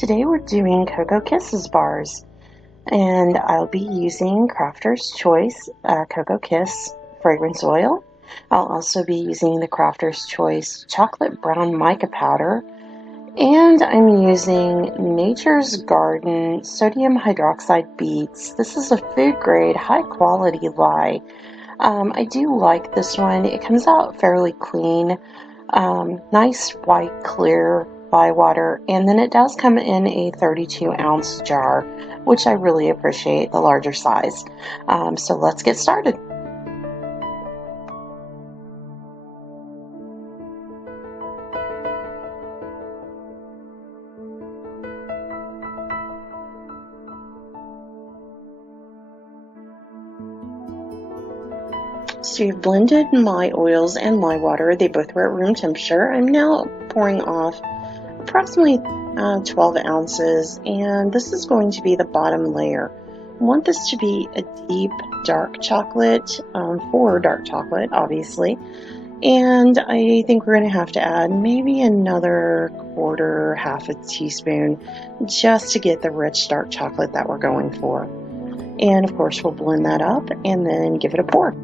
Today we're doing Cocoa Kisses bars, and I'll be using Crafter's Choice Cocoa Kiss fragrance oil. I'll also be using the Crafter's Choice chocolate brown mica powder, and I'm using Nature's Garden sodium hydroxide beads. This is a food grade, high quality lye. I do like this one. It comes out fairly clean, nice white clear lye water, and then it does come in a 32-ounce jar, which I really appreciate the larger size. So let's get started. So you've blended my oils and lye water. They both were at room temperature. I'm now pouring off approximately 12 ounces, and this is going to be the bottom layer. I want this to be a deep dark chocolate, for dark chocolate obviously, and I think we're going to have to add maybe another quarter, half a teaspoon, just to get the rich dark chocolate that we're going for. And of course we'll blend that up and then give it a pour.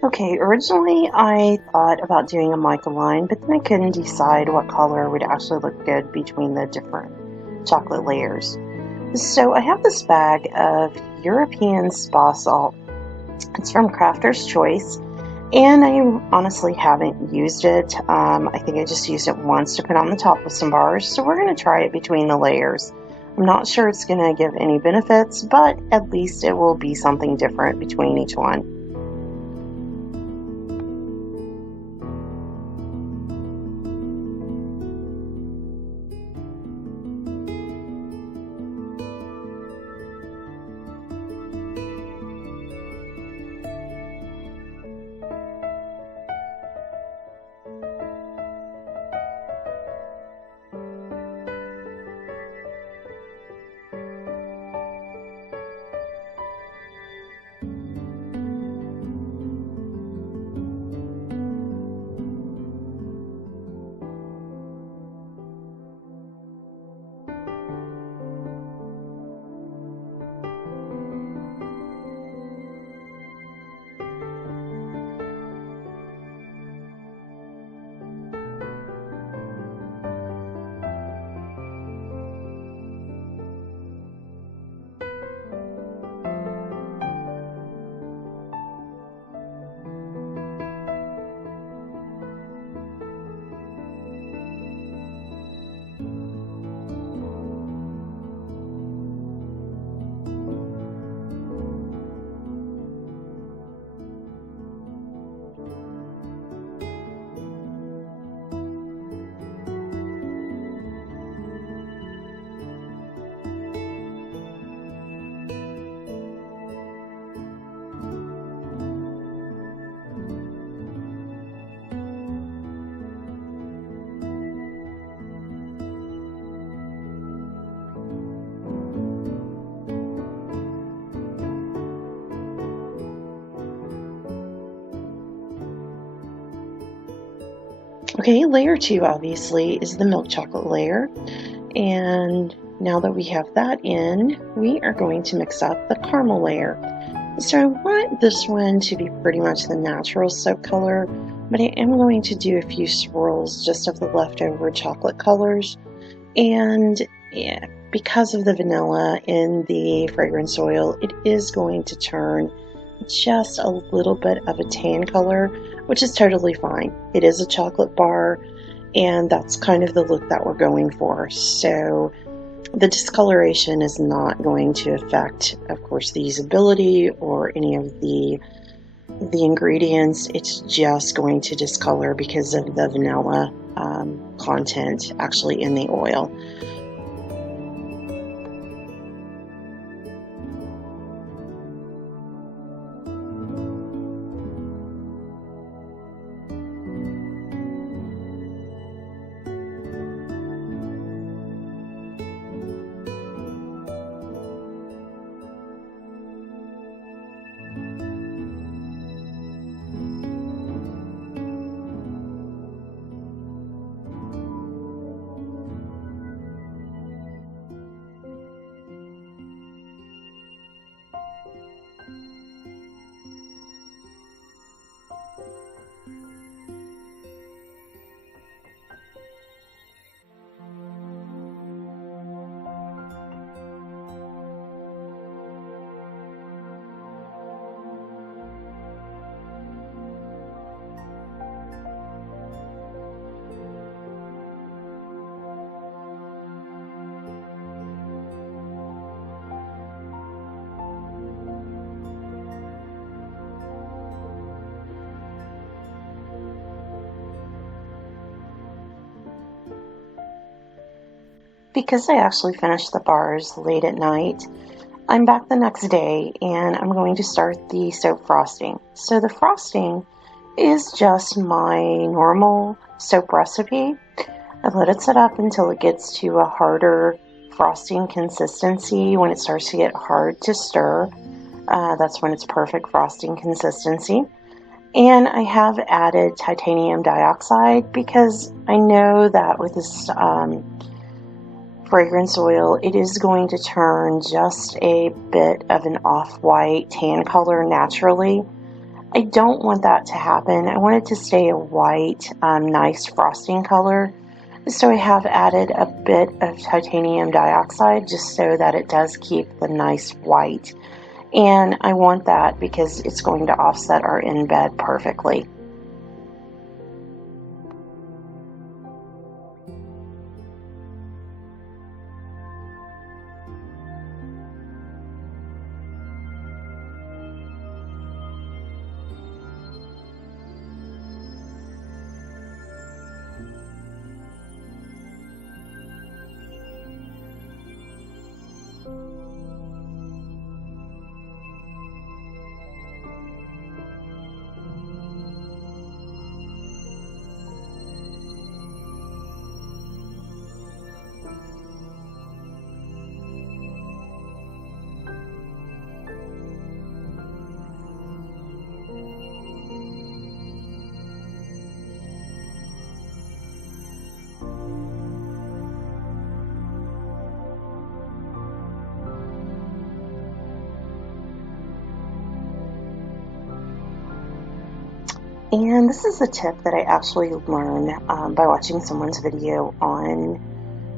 Okay, originally I thought about doing a mica line, but then I couldn't decide what color would actually look good between the different chocolate layers. So I have this bag of European spa salt. It's from Crafter's Choice, and I honestly haven't used it. I think I just used it once to put on the top of some bars, so we're going to try it between the layers. I'm not sure it's going to give any benefits, but at least it will be something different between each one. Okay, layer 2 obviously is the milk chocolate layer. And now that we have that in, we are going to mix up the caramel layer. So I want this one to be pretty much the natural soap color, but I am going to do a few swirls just of the leftover chocolate colors. And yeah, because of the vanilla in the fragrance oil, it is going to turn just a little bit of a tan color, which is totally fine. It is a chocolate bar, and that's kind of the look that we're going for. So the discoloration is not going to affect, of course, the usability or any of the ingredients. It's just going to discolor because of the vanilla content actually in the oil. Because I actually finished the bars late at night, I'm back the next day and I'm going to start the soap frosting. So the frosting is just my normal soap recipe. I let it set up until it gets to a harder frosting consistency. When it starts to get hard to stir, that's when it's perfect frosting consistency. And I have added titanium dioxide because I know that with this fragrance oil, it is going to turn just a bit of an off-white tan color naturally. I don't want that to happen. I want it to stay a white, nice frosting color. So I have added a bit of titanium dioxide just so that it does keep the nice white. And I want that because it's going to offset our embed perfectly. And this is a tip that I actually learned by watching someone's video on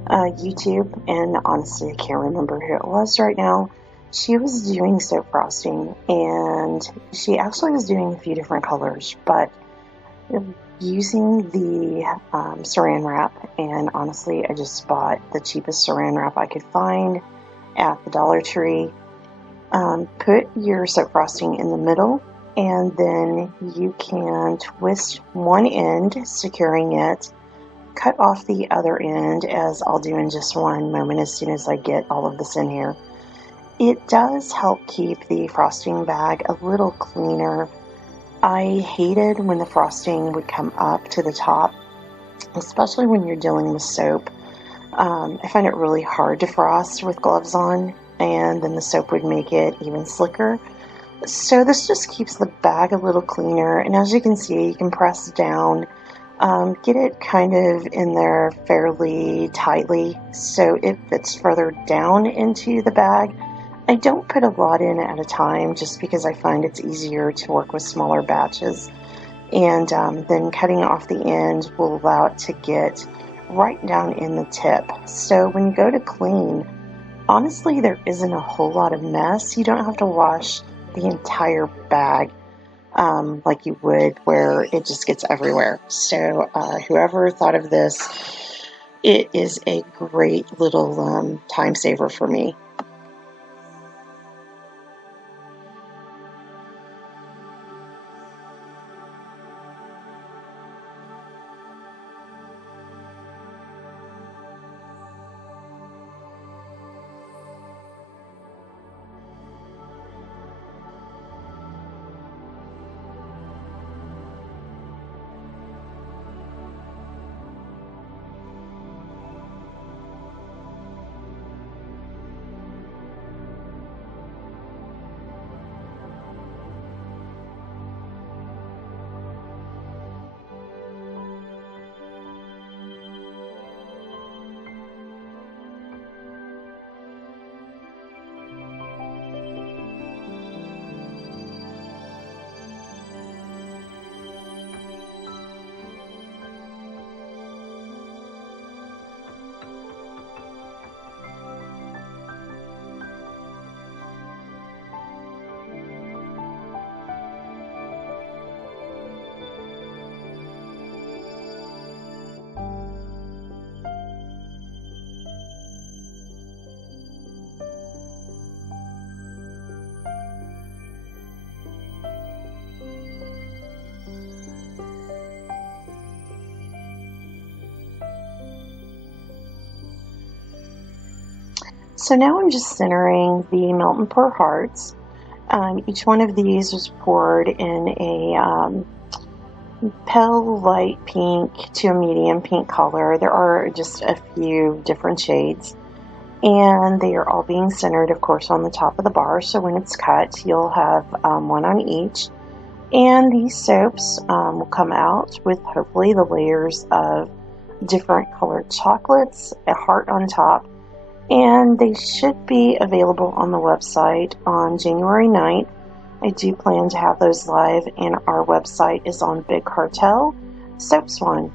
YouTube, and honestly, I can't remember who it was right now. She was doing soap frosting, and she actually was doing a few different colors, but using the saran wrap, and honestly, I just bought the cheapest saran wrap I could find at the Dollar Tree. Put your soap frosting in the middle, and then you can twist one end, securing it, cut off the other end, as I'll do in just one moment as soon as I get all of this in here. It does help keep the frosting bag a little cleaner. I hated when the frosting would come up to the top, especially when you're dealing with soap. I find it really hard to frost with gloves on, and then the soap would make it even slicker. So this just keeps the bag a little cleaner, and as you can see, you can press down Get it kind of in there fairly tightly so it fits further down into the bag. I don't put a lot in at a time just because I find it's easier to work with smaller batches. And then cutting off the end will allow it to get right down in the tip. So when you go to clean, honestly, there isn't a whole lot of mess. You don't have to wash the entire bag like you would where it just gets everywhere. So whoever thought of this, it is a great little time saver for me. So now I'm just centering the melt and pour hearts. Each one of these was poured in a pale light pink to a medium pink color. There are just a few different shades, and they are all being centered, of course, on the top of the bar. So when it's cut, you'll have one on each. And these soaps will come out with hopefully the layers of different colored chocolates, a heart on top, and they should be available on the website on January 9th. I do plan to have those live, and our website is on Big Cartel Soaps One.